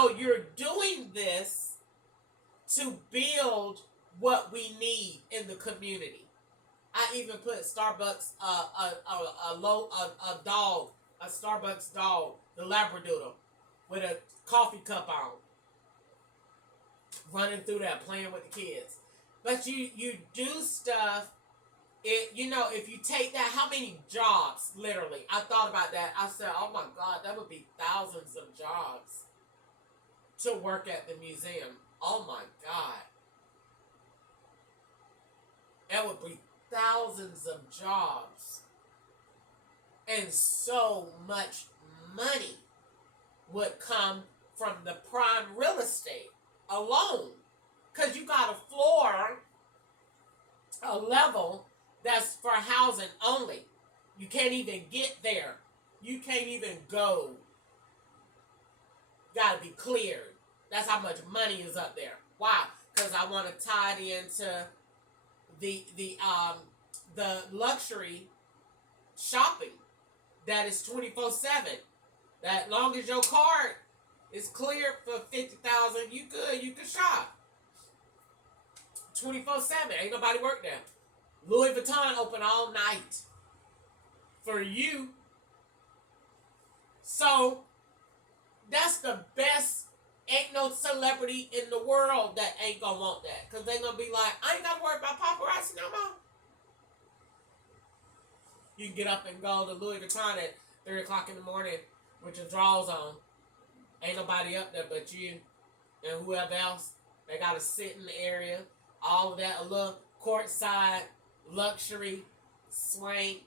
So you're doing this to build what we need in the community. I even put Starbucks a dog, a Starbucks dog, the Labradoodle, with a coffee cup on, running through there playing with the kids. But you do stuff. If you take that, how many jobs? Literally, I thought about that. I said, oh my God, that would be thousands of jobs to work at the museum. Oh my God, that would be thousands of jobs, and so much money would come from the prime real estate alone, because you got a floor, a level that's for housing only. You can't even get there. You can't even go. Got to be cleared. That's how much money is up there. Why? Because I want to tie it into the luxury shopping that is 24/7. That long as your card is cleared for 50,000, you good. You can shop 24/7. Ain't nobody work there. Louis Vuitton open all night for you. So that's the best. Ain't no celebrity in the world that ain't gonna want that, because they gonna be like, I ain't gotta worry about paparazzi no more. You can get up and go to Louis Vuitton at 3 o'clock in the morning with your drawers on. Ain't nobody up there but you and whoever else. They got a sitting area, all of that, a little courtside luxury, swank,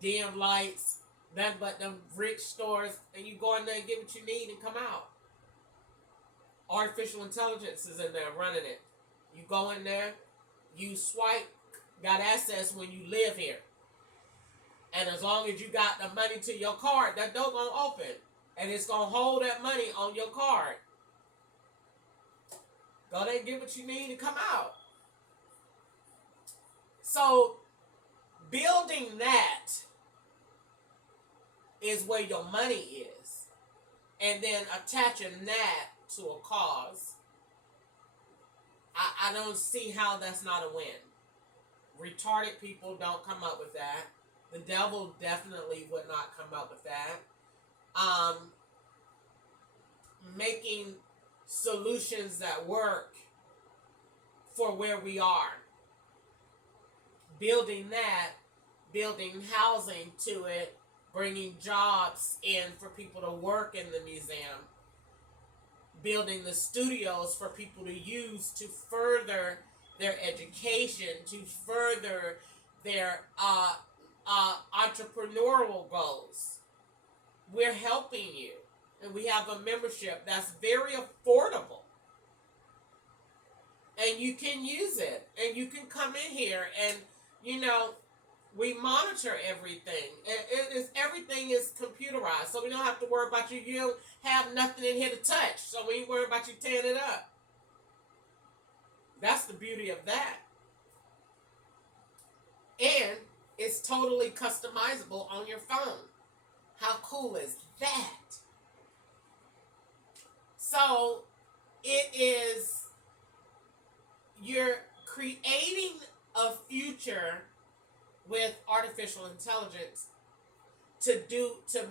dim lights, nothing but them rich stores, and you go in there and get what you need and come out. Artificial intelligence is in there running it. You go in there, you swipe, got access when you live here. And as long as you got the money to your card, that door gonna open. And it's gonna hold that money on your card. Go there and get what you need and come out. So building that is where your money is. And then attaching that to a cause, I don't see how that's not a win. Retarded people don't come up with that. The devil definitely would not come up with that. Making solutions that work for where we are. Building that, building housing to it, bringing jobs in for people to work in the museum, building the studios for people to use to further their education, to further their entrepreneurial goals. We're helping you, and we have a membership that's very affordable, and you can use it, and you can come in here, and we monitor everything. Everything is computerized, so we don't have to worry about you. You don't have nothing in here to touch, so we ain't worried about you tearing it up. That's the beauty of that. And it's totally customizable on your phone. How cool is that? So you're creating a future with artificial intelligence to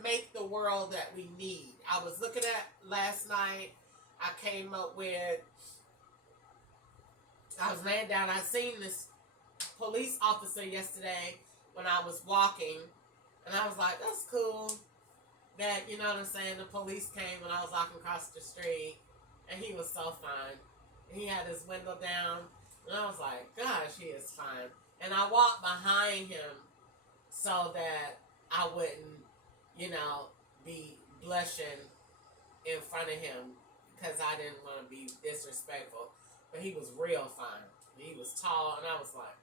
make the world that we need. I was looking at last night, I came up with, I was laying down, I seen this police officer yesterday when I was walking, and I was like, that's cool that, you know what I'm saying, the police came when I was walking across the street, and he was so fine. And he had his window down, and I was like, gosh, he is fine. And I walked behind him so that I wouldn't, be blushing in front of him, because I didn't want to be disrespectful. But he was real fine. He was tall, and I was like,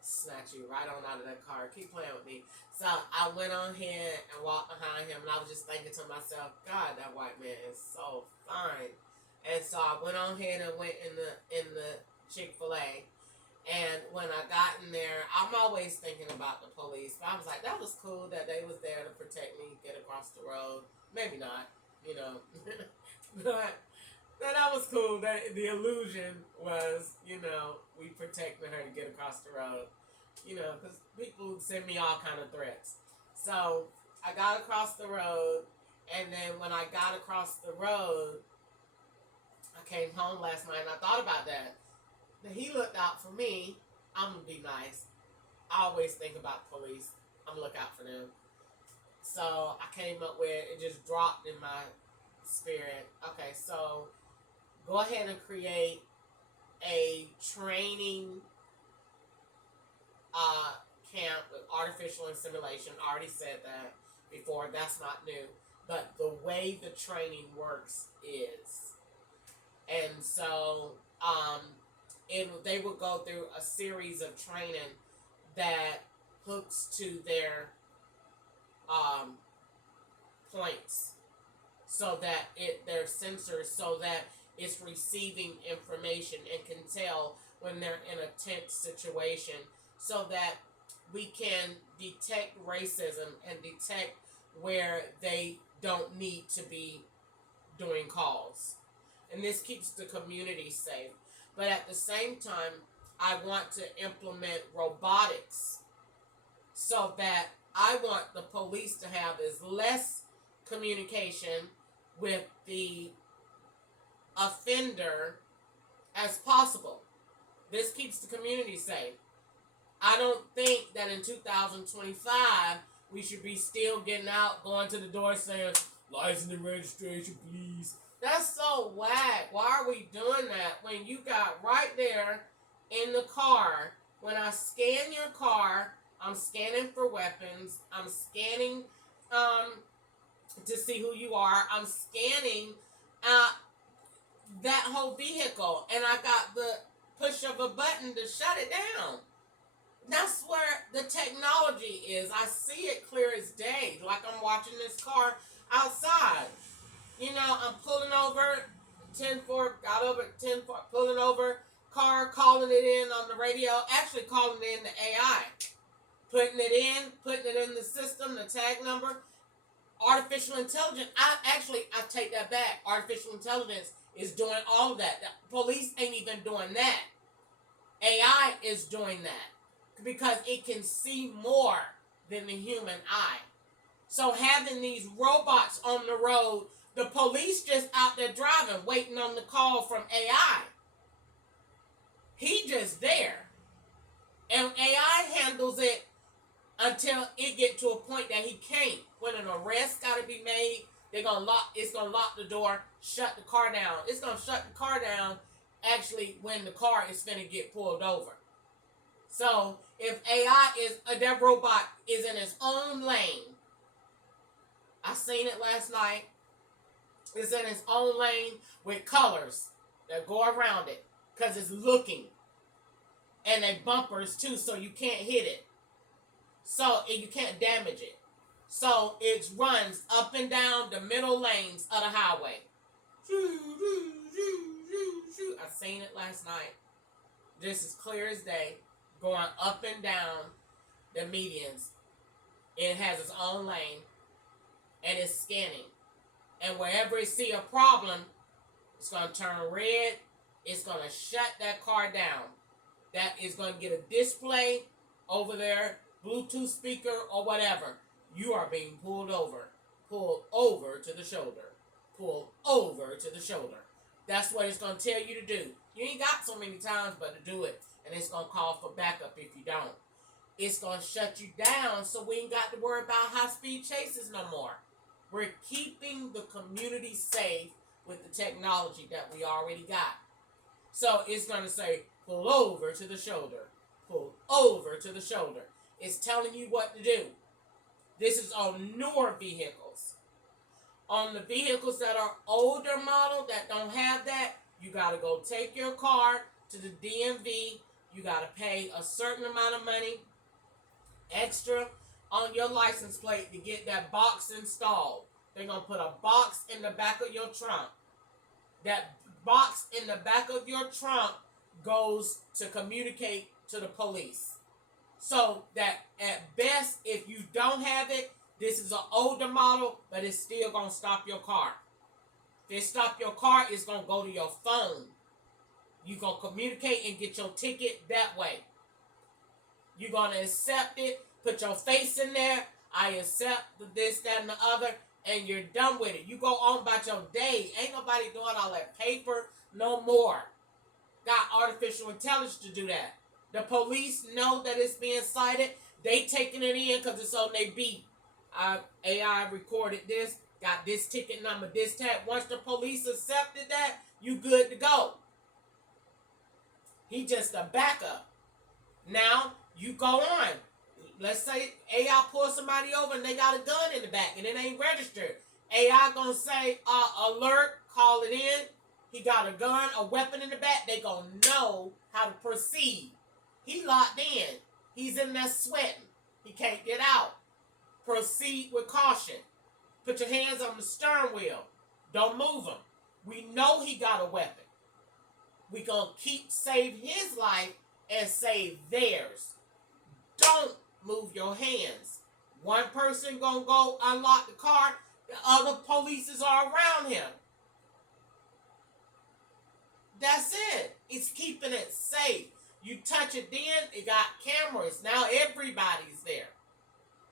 snatch you right on out of that car. Keep playing with me. So I went on here and walked behind him, and I was just thinking to myself, God, that white man is so fine. And so I went on here and went in the Chick-fil-A. And when I got in there, I'm always thinking about the police. But I was like, that was cool that they was there to protect me, get across the road. Maybe not, But That was cool. That the illusion was, we protecting her to get across the road. Because people send me all kind of threats. So I got across the road, and then when I got across the road, I came home last night and I thought about that. That he looked out for me. I'm gonna be nice. I always think about police. I'm gonna look out for them. So I came up with it. Just dropped in my spirit. Okay, so go ahead and create a training camp with artificial insemination. I already said that before. That's not new. But the way the training works is, and so they will go through a series of training that hooks to their points, so that their sensors, so that it's receiving information and can tell when they're in a tense situation, so that we can detect racism and detect where they don't need to be doing calls. And this keeps the community safe. But at the same time, I want to implement robotics so that I want the police to have as less communication with the offender as possible. This keeps the community safe. I don't think that in 2025 we should be still getting out, going to the door saying, license and registration, please. That's so whack. Why are we doing that when you got right there in the car? When I scan your car, I'm scanning for weapons. I'm scanning to see who you are. I'm scanning that whole vehicle, and I got the push of a button to shut it down. That's where the technology is. I see it clear as day, like I'm watching this car outside. I'm pulling over, 10-4, got over 10-4, pulling over, car, calling it in on the radio, actually calling it in the AI, putting it in the system, the tag number. Artificial intelligence, I take that back. Artificial intelligence is doing all of that. The police ain't even doing that. AI is doing that because it can see more than the human eye. So having these robots on the road, the police just out there driving, waiting on the call from AI. He just there. And AI handles it until it get to a point that he can't. When an arrest got to be made, it's gonna lock the door, shut the car down. It's gonna shut the car down actually when the car is finna get pulled over. So if that robot is in its own lane, I seen it last night. It's in its own lane with colors that go around it because it's looking, and they bumpers too, so you can't hit it. So you can't damage it. So it runs up and down the middle lanes of the highway. I seen it last night. Just as clear as day, going up and down the medians. It has its own lane, and it's scanning. And wherever it see a problem, it's going to turn red. It's going to shut that car down. That is going to get a display over there, Bluetooth speaker or whatever. You are being pulled over. Pulled over to the shoulder. Pulled over to the shoulder. That's what it's going to tell you to do. You ain't got so many times but to do it. And it's going to call for backup if you don't. It's going to shut you down so we ain't got to worry about high-speed chases no more. We're keeping the community safe with the technology that we already got. So it's going to say, pull over to the shoulder. Pull over to the shoulder. It's telling you what to do. This is on newer vehicles. On the vehicles that are older model that don't have that, you got to go take your car to the DMV. You got to pay a certain amount of money extra on your license plate to get that box installed. They're going to put a box in the back of your trunk. That box in the back of your trunk goes to communicate to the police. So that at best, if you don't have it, this is an older model, but it's still going to stop your car. If it stop your car, it's going to go to your phone. You're going to communicate and get your ticket that way. You're going to accept it, put your face in there. I accept this, that, and the other, and you're done with it. You go on about your day. Ain't nobody doing all that paper no more. Got artificial intelligence to do that. The police know that it's being cited. They taking it in because it's on their beat. AI recorded this, got this ticket number, this tag. Once the police accepted that, you good to go. He just a backup. Now, you go on. Let's say AI pulls somebody over and they got a gun in the back and it ain't registered. AI gonna say, alert, call it in. He got a gun, a weapon in the back. They gonna know how to proceed. He locked in. He's in there sweating. He can't get out. Proceed with caution. Put your hands on the steering wheel. Don't move him. We know he got a weapon. We gonna save his life and save theirs. Don't move your hands. One person gonna go unlock the car. The other polices are around him. That's it. It's keeping it safe. You touch it then, it got cameras. Now everybody's there.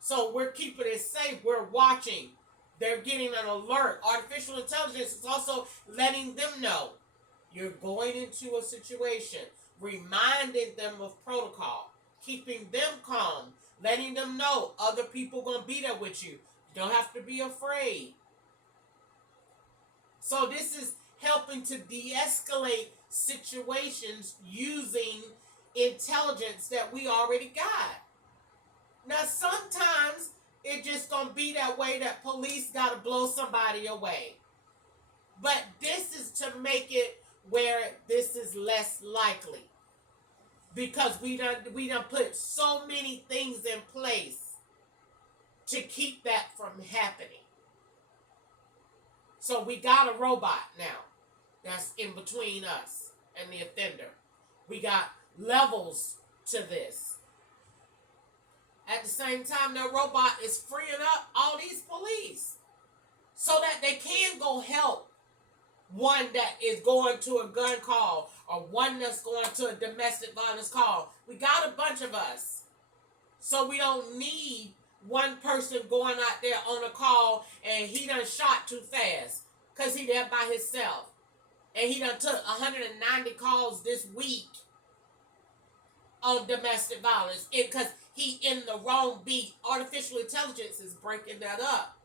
So we're keeping it safe. We're watching. They're getting an alert. Artificial intelligence is also letting them know you're going into a situation, reminding them of protocol, keeping them calm, letting them know other people going to be there with you. You don't have to be afraid. So this is helping to de-escalate situations using intelligence that we already got. Now, sometimes it just gonna be that way that police gotta blow somebody away. But this is to make it where this is less likely. Because we done put so many things in place to keep that from happening. So we got a robot now that's in between us and the offender. We got levels to this. At the same time, the robot is freeing up all these police so that they can go help one that is going to a gun call or one that's going to a domestic violence call. We got a bunch of us. So we don't need one person going out there on a call and he done shot too fast because he there by himself. And he done took 190 calls this week on domestic violence because he in the wrong beat. Artificial intelligence is breaking that up.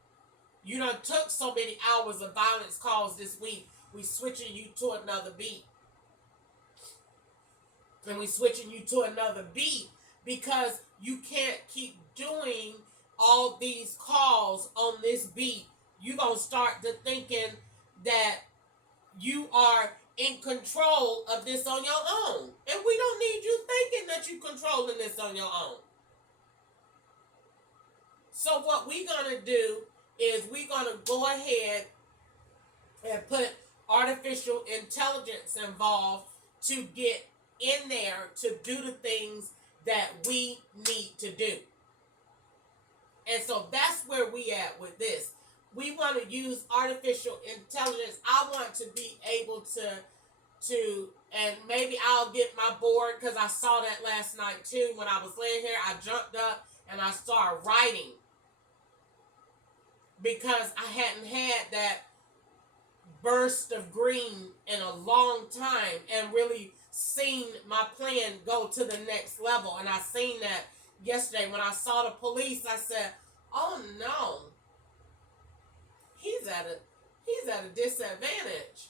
You done took so many hours of violence calls this week. We switching you to another beat. And we switching you to another beat because you can't keep doing all these calls on this beat. You gonna start to thinking that you are in control of this on your own. And we don't need you thinking that you're controlling this on your own. So what we're going to do is we're going to go ahead and put artificial intelligence involved to get in there to do the things that we need to do. And so that's where we at with this. We want to use artificial intelligence. I want to be able to, and maybe I'll get my board because I saw that last night too. When I was laying here, I jumped up and I started writing because I hadn't had that burst of green in a long time and really seen my plan go to the next level. And I seen that yesterday when I saw the police. I said, oh no, he's at a disadvantage.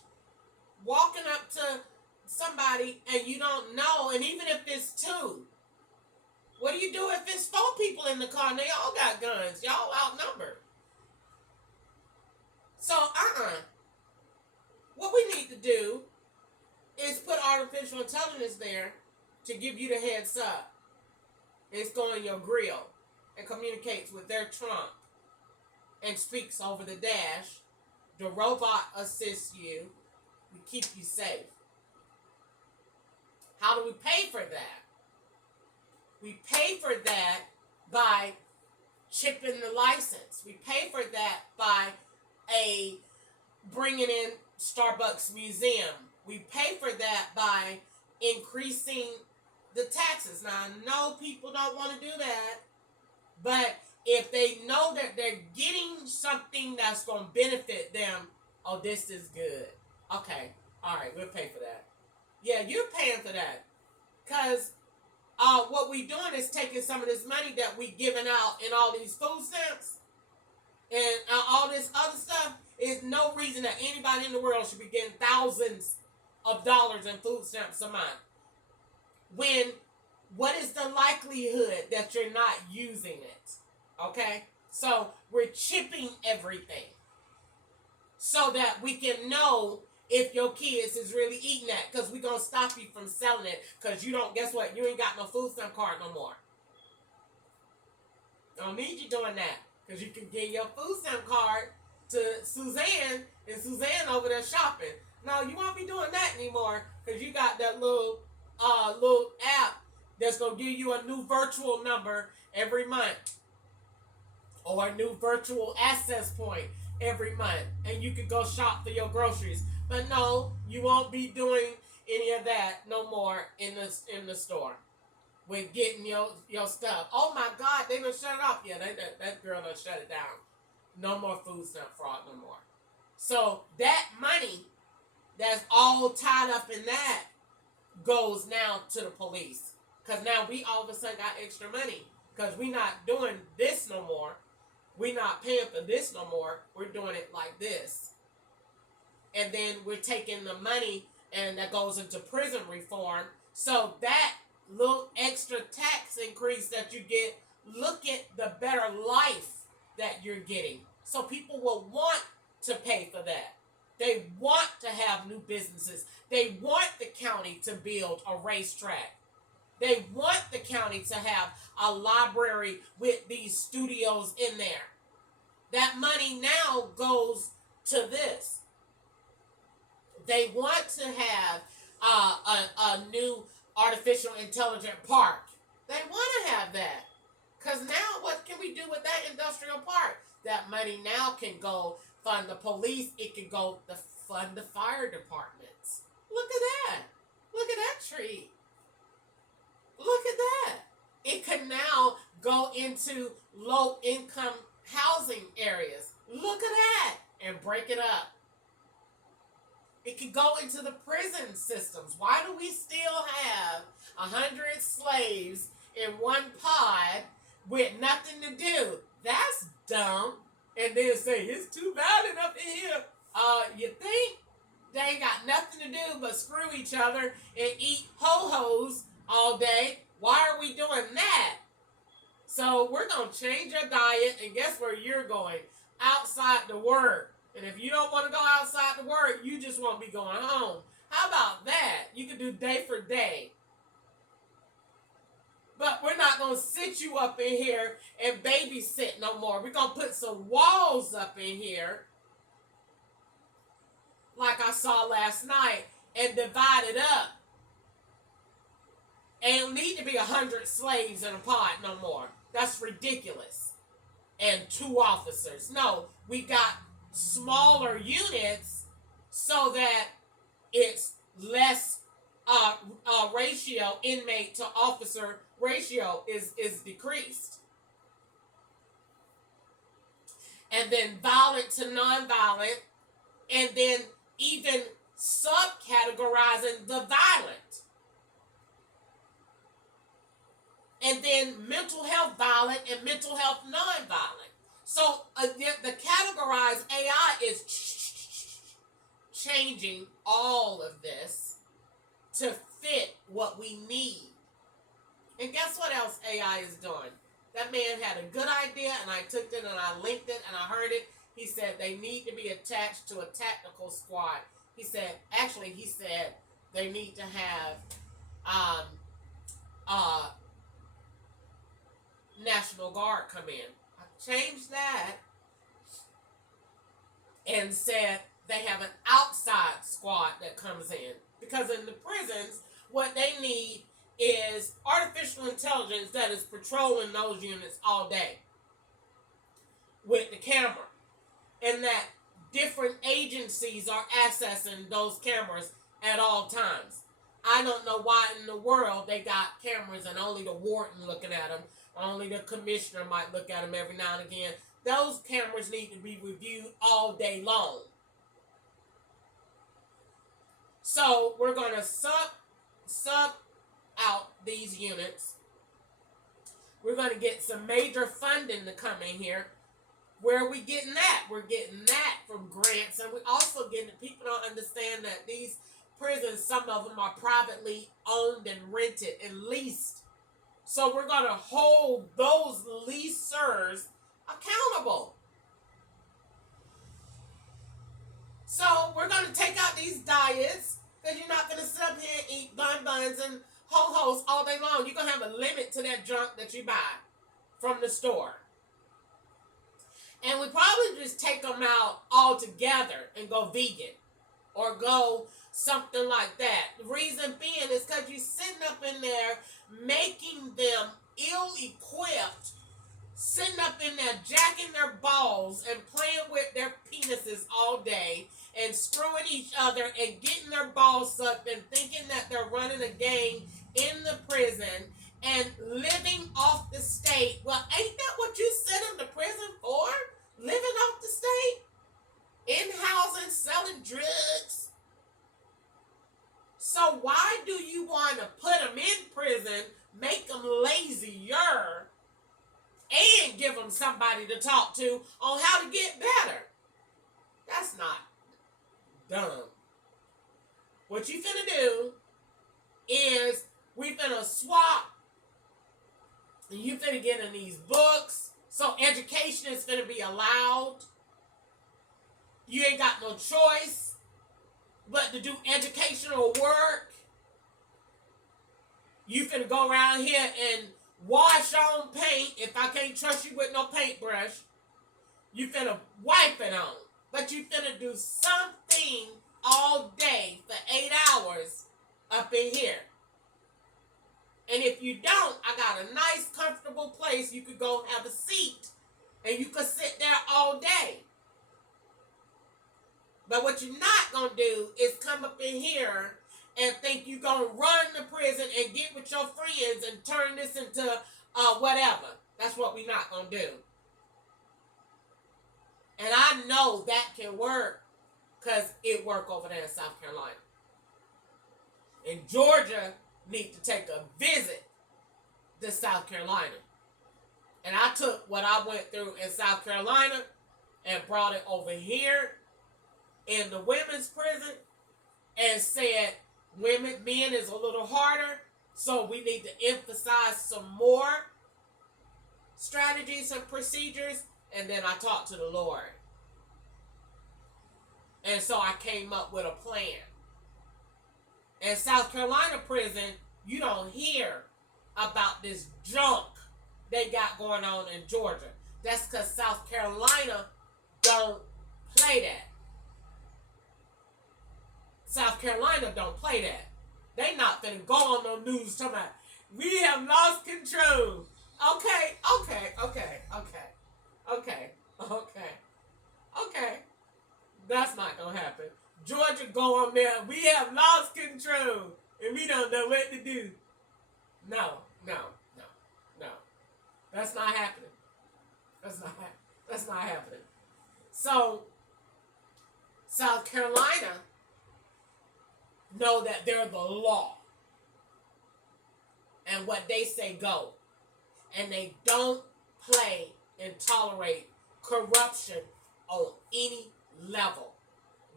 Walking up to somebody and you don't know, and even if it's two, what do you do if it's 4 people in the car and they all got guns? Y'all outnumbered. So, what we need to do is put artificial intelligence there to give you the heads up. It's going your grill and communicates with their trunk and speaks over the dash. The robot assists you. We keep you safe. How do we pay for that? We pay for that by chipping the license. We pay for that by a bringing in Starbucks Museum. We pay for that by increasing the taxes. Now, I know people don't want to do that, but if they know that they're getting something that's going to benefit them, oh, this is good. Okay, all right, we'll pay for that. Yeah, you're paying for that. Because what we doing is taking some of this money that we giving out in all these food stamps and all this other stuff. Is no reason that anybody in the world should be getting thousands of dollars in food stamps a month. When, what is the likelihood that you're not using it? Okay? So we're chipping everything so that we can know if your kids is really eating that, because we're going to stop you from selling it, because you don't, guess what? You ain't got no food stamp card no more. Don't need you doing that, because you can get your food stamp card to Suzanne, and Suzanne over there shopping. No, you won't be doing that anymore, because you got that little app that's going to give you a new virtual number every month, or a new virtual access point every month, and you can go shop for your groceries. But no, you won't be doing any of that no more in the store with getting your stuff. Oh my God, they done shut it off. Yeah, that girl done shut it down. No more food stamp fraud no more. So that money that's all tied up in that goes now to the police. Because now we all of a sudden got extra money. Because we not doing this no more. We not paying for this no more. We're doing it like this. And then we're taking the money and that goes into prison reform. So that little extra tax increase that you get, look at the better life that you're getting. So people will want to pay for that. They want to have new businesses. They want the county to build a racetrack. They want the county to have a library with these studios in there. That money now goes to this. They want to have a new artificial intelligent park. They want to have that. Because now what can we do with that industrial park? That money now can go fund the police. It can go to fund the fire departments. Look at that. Look at that tree. Look at that. It can now go into low-income housing areas. Look at that. And break it up. It could go into the prison systems. Why do we still have 100 slaves in one pod with nothing to do? That's dumb. And then say, it's too bad enough in here. You think they ain't got nothing to do but screw each other and eat ho-hos all day? Why are we doing that? So we're going to change your diet, and guess where you're going? Outside to work. And if you don't want to go outside to work, you just won't be going home. How about that? You can do day for day. But we're not going to sit you up in here and babysit no more. We're going to put some walls up in here, like I saw last night, and divide it up. And it don't need to be 100 slaves in a pod no more. That's ridiculous. And 2 officers. No, we got smaller units so that it's less ratio, inmate to officer ratio is decreased. And then violent to non-violent, and then even subcategorizing the violent. And then mental health violent and mental health non-violent. So the categorized AI is changing all of this to fit what we need. And guess what else AI is doing? That man had a good idea, and I took it and I linked it and I heard it. He said they need to be attached to a tactical squad. He said they need to have National Guard come in. I changed that and said they have an outside squad that comes in. Because in the prisons, what they need is artificial intelligence that is patrolling those units all day with the camera. And that different agencies are accessing those cameras at all times. I don't know why in the world they got cameras and only the warden looking at them. Only the commissioner might look at them every now and again. Those cameras need to be reviewed all day long. So we're going to sub out these units. We're going to get some major funding to come in here. Where are we getting that? We're getting that from grants. And we're also getting, people don't understand that these prisons, some of them are privately owned and rented and leased. So we're going to hold those leasers accountable. So we're going to take out these diets, because you're not going to sit up here and eat buns and ho-hos all day long. You're going to have a limit to that junk that you buy from the store. And we probably just take them out altogether and go vegan or go something like that. The reason being is because you're sitting up in there making them ill-equipped, sitting up in there jacking their balls and playing with their penises all day and screwing each other and getting their balls sucked and thinking that they're running a game in the prison and living off the state. Well, ain't that what you sent them to prison for? Living off the state? In-housing, selling drugs? So why do you want to put them in prison, make them lazier, and give them somebody to talk to on how to get better? That's not dumb. What you finna do is we finna swap, and you finna get in these books, so education is finna be allowed. You ain't got no choice but to do educational work. You finna go around here and wash on paint. If I can't trust you with no paintbrush, you finna wipe it on. But you finna do something all day for 8 hours up in here. And if you don't, I got a nice, comfortable place you could go have a seat. And you could sit there all day. But what you're not going to do is come up in here and think you're going to run the prison and get with your friends and turn this into whatever. That's what we're not going to do. And I know that can work because it worked over there in South Carolina. And Georgia need to take a visit to South Carolina. And I took what I went through in South Carolina and brought it over here in the women's prison and said men is a little harder, so we need to emphasize some more strategies and procedures. And then I talked to the Lord. And so I came up with a plan. In South Carolina prison, you don't hear about this junk they got going on in Georgia. That's because South Carolina don't play that. South Carolina don't play that. They not finna go on no news talking about, we have lost control. Okay. That's not gonna happen. Georgia go on there, we have lost control, and we don't know what to do. No. That's not happening. That's not happening. So, South Carolina know that they're the law. And what they say go. And they don't play and tolerate corruption on any level.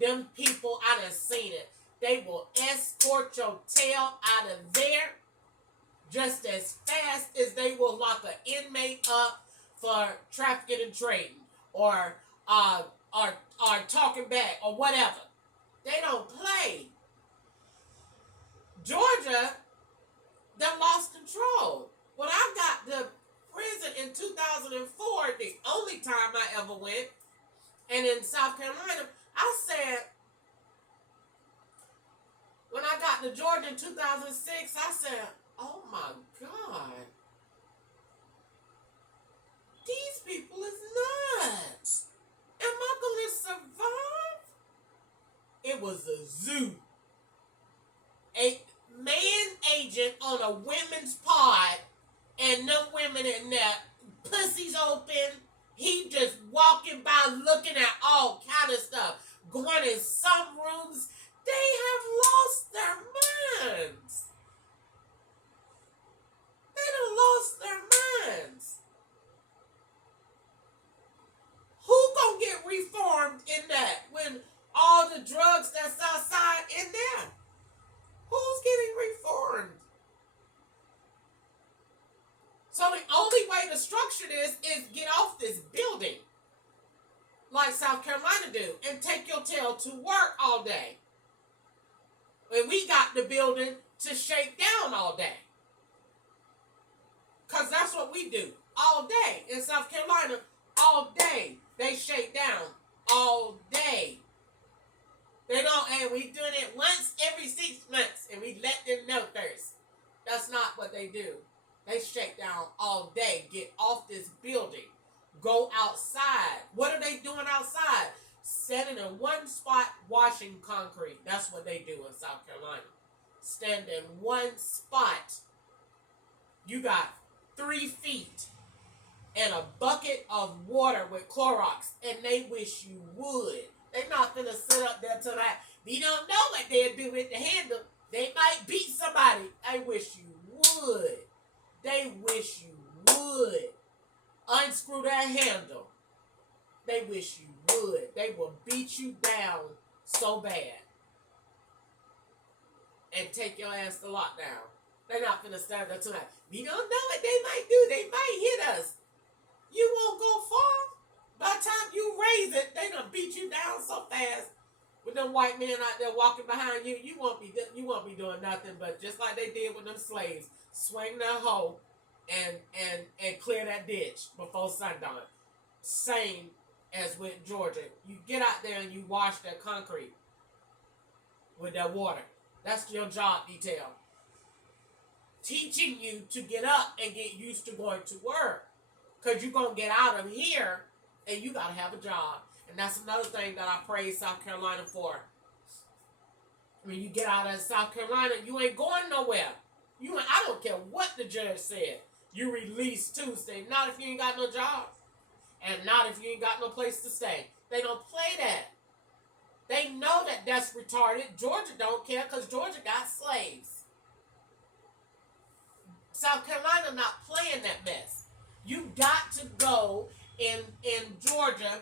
Them people, I done seen it. They will escort your tail out of there just as fast as they will lock an inmate up for trafficking and trading or talking back or whatever. They don't play. Georgia, they lost control. When I got to prison in 2004, the only time I ever went, and in South Carolina, I said, when I got to Georgia in 2006, I said, oh my God, these people is nuts. Am I going to survive? was a zoo. A man agent on a women's pod, and them women in there, pussies open. He just walking by looking at all kind of stuff. Going in some rooms, they have lost their minds. They done lost their minds. Who gonna get reformed in that when all the drugs that's outside in there? Who's getting reformed? So the only way to structure this is get off this building like South Carolina do and take your tail to work all day. And we got the building to shake down all day. Because that's what we do all day in South Carolina. All day they shake down all day. They don't, and we doing it once every 6 months, and we let them know first. That's not what they do. They shake down all day. Get off this building. Go outside. What are they doing outside? Sitting in one spot, washing concrete. That's what they do in South Carolina. Stand in one spot. You got 3 feet and a bucket of water with Clorox, and they wish you would. They're not gonna sit up there till that. We don't know what they'll do with the handle. They might beat somebody. I wish you would. They wish you would. Unscrew that handle. They wish you would. They will beat you down so bad and take your ass to lockdown. They're not gonna stand there tonight. We don't know what they might do. They might hit us. You won't go far. By the time you raise it, they gonna beat you down so fast with them white men out there walking behind you. You won't be doing nothing but just like they did with them slaves, swing that hoe and clear that ditch before sundown. Same as with Georgia. You get out there and you wash that concrete with that water. That's your job detail. Teaching you to get up and get used to going to work. Because you're going to get out of here and you got to have a job. And that's another thing that I praise South Carolina for. When you get out of South Carolina, you ain't going nowhere. I don't care what the judge said. You released Tuesday. Not if you ain't got no job. And not if you ain't got no place to stay. They don't play that. They know that that's retarded. Georgia don't care because Georgia got slaves. South Carolina not playing that mess. You got to go in Georgia,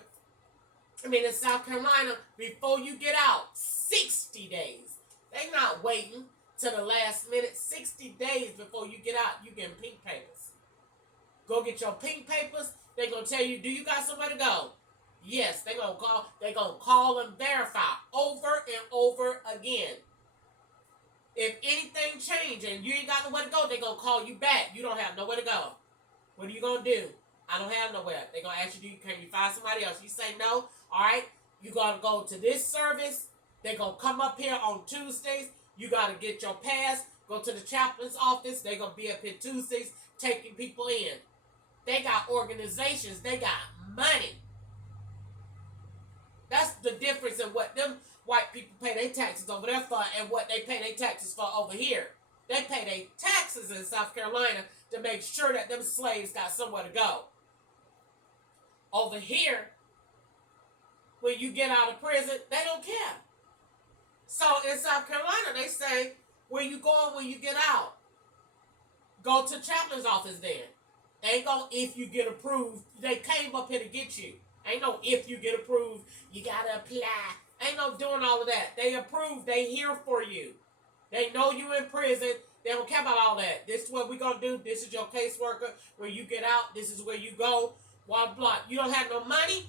in South Carolina, before you get out. 60 days. They not waiting to the last minute. 60 days before you get out, you getting pink papers. Go get your pink papers. They're going to tell you, do you got somewhere to go? Yes, they're going to call and verify over and over again. If anything changes and you ain't got nowhere to go, they're going to call you back. You don't have nowhere to go. What are you going to do? I don't have nowhere. They're going to ask you, can you find somebody else? You say no. All right. You got to go to this service. They're going to come up here on Tuesdays. You got to get your pass. Go to the chaplain's office. They're going to be up here Tuesdays taking people in. They got organizations. They got money. That's the difference in what them white people pay their taxes over there for and what they pay their taxes for over here. They pay their taxes in South Carolina to make sure that them slaves got somewhere to go. Over here, when you get out of prison, they don't care. So in South Carolina, they say, where you going when you get out? Go to chaplain's office then. They ain't gonna, if you get approved, they came up here to get you. Ain't no if you get approved, you gotta apply. Ain't no doing all of that. They approve, they here for you. They know you in prison. They don't care about all that. This is what we're going to do. This is your caseworker. When you get out, this is where you go. One block. You don't have no money?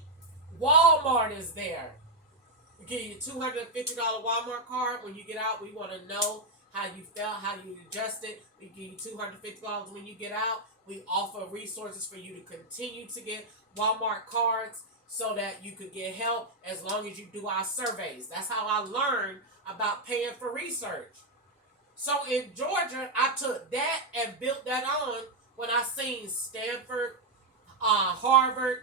Walmart is there. We give you a $250 Walmart card. When you get out, we want to know how you felt, how you adjusted. We give you $250 when you get out. We offer resources for you to continue to get Walmart cards so that you could get help as long as you do our surveys. That's how I learned about paying for research. So in Georgia, I took that and built that on when I seen Stanford, Harvard,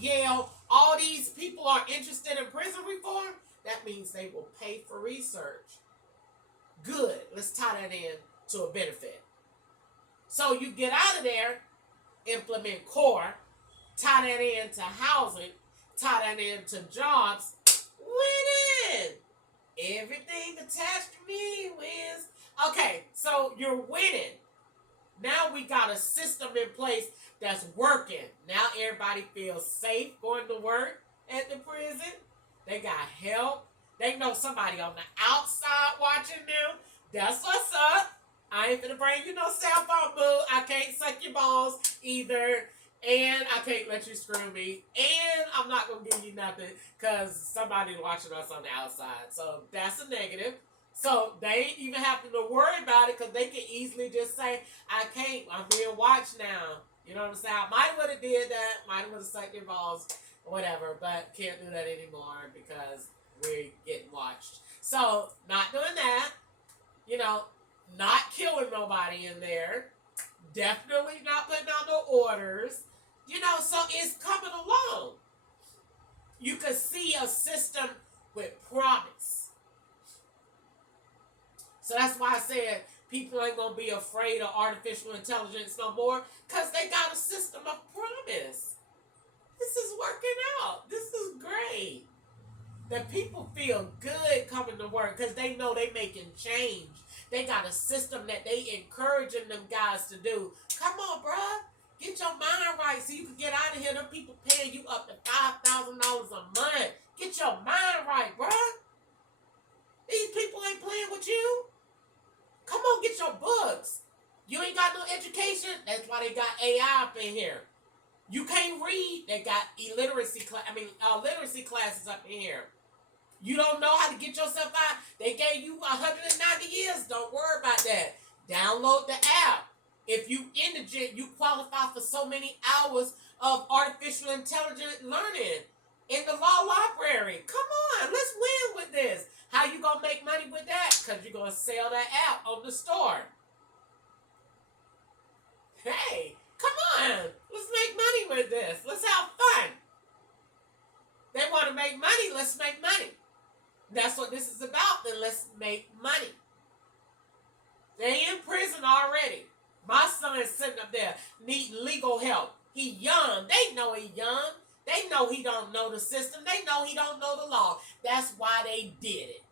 Yale. All these people are interested in prison reform. that means they will pay for research. Good. Let's tie that in to a benefit. So you get out of there, implement core, tie that into housing, tie that into jobs, winning. Everything attached to me wins. Okay, so you're winning. Now we got a system in place that's working. Now everybody feels safe going to work at the prison. They got help. They know somebody on the outside watching them. That's what's up. I ain't finna bring you no cell phone, boo. I can't suck your balls either. And I can't let you screw me. And I'm not going to give you nothing because somebody's watching us on the outside. So that's a negative. So they ain't even having to worry about it because they can easily just say, I can't. I'm being watched now. You know what I'm saying? I might would have did that. Might would have sucked your balls or whatever. But can't do that anymore because we're getting watched. So not doing that. You know, not killing nobody in there. Definitely not putting out no orders. You know, so it's coming along. You can see a system with promise. So that's why I said people ain't going to be afraid of artificial intelligence no more because they got a system of promise. This is working out. This is great. That people feel good coming to work because they know they making change. They got a system that they encouraging them guys to do. Come on, bruh. Get your mind right so you can get out of here. Them people paying you up to $5,000 a month. Get your mind right, bruh. These people ain't playing with you. Come on, get your books. You ain't got no education. That's why they got AI up in here. You can't read. They got literacy classes up in here. You don't know how to get yourself out. They gave you 190 years. Don't worry about that. Download the app. If you indigent, you qualify for so many hours of artificial intelligence learning in the law library. Come on, let's win with this. How you gonna make money with that? Because you're gonna sell that app on the store. Hey, come on. Let's make money with this. Let's have fun. They want to make money. Let's make money. That's what this is about. Then let's make money. They in prison already. My son is sitting up there needing legal help. He young. They know he young. They know he don't know the system. They know he don't know the law. That's why they did it.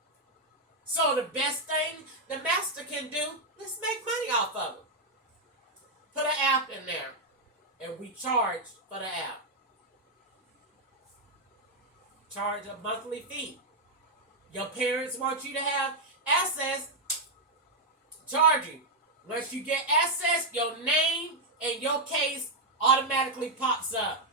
So the best thing the master can do, let's make money off of it. Put an app in there. And we charge for the app. Charge a monthly fee. Your parents want you to have access. Charge you. Once you get access, your name and your case automatically pops up.